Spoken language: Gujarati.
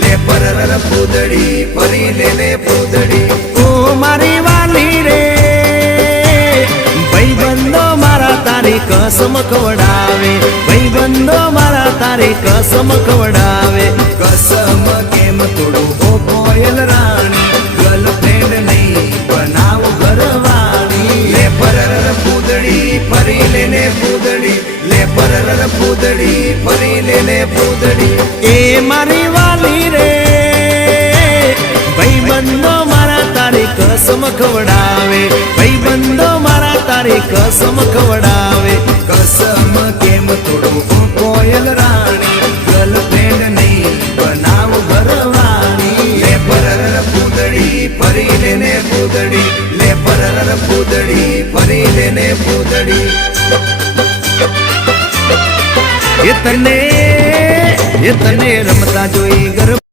લે પરર પૂદડી ફરી લે પૂદડી ઓ મારી વાલી રે ભાઈબંધો મારા તારી કસમ ખવડાવે ભાઈબંધો મારા તારી કસમ ખવડાવે કસમ કેમ તોડું ઓ કોયલ રાણી ગર્લફ્રેન્ડ નહીં બનાવ ઘરવાળી લે પરર પૂદડી ફરી લે પૂદડી લે પરર પૂદડી ફરી લે પૂદડી એ મારી વાલી રે ભાઈબંધો મારા તારી કસમ ખવડાવે ભાઈબંધો મારા તારી કસમ ખવડાવે કસમ કેમ તોડું ઓ કોયલ રાણી ગર્લફ્રેન્ડ નહીં બનાવ ઘરવાળી લે પરર પૂદડી ફરી લે પૂદડી લે પરર પૂદડી ફરી લે પૂદડી એ તને રમતા જોઈ ગર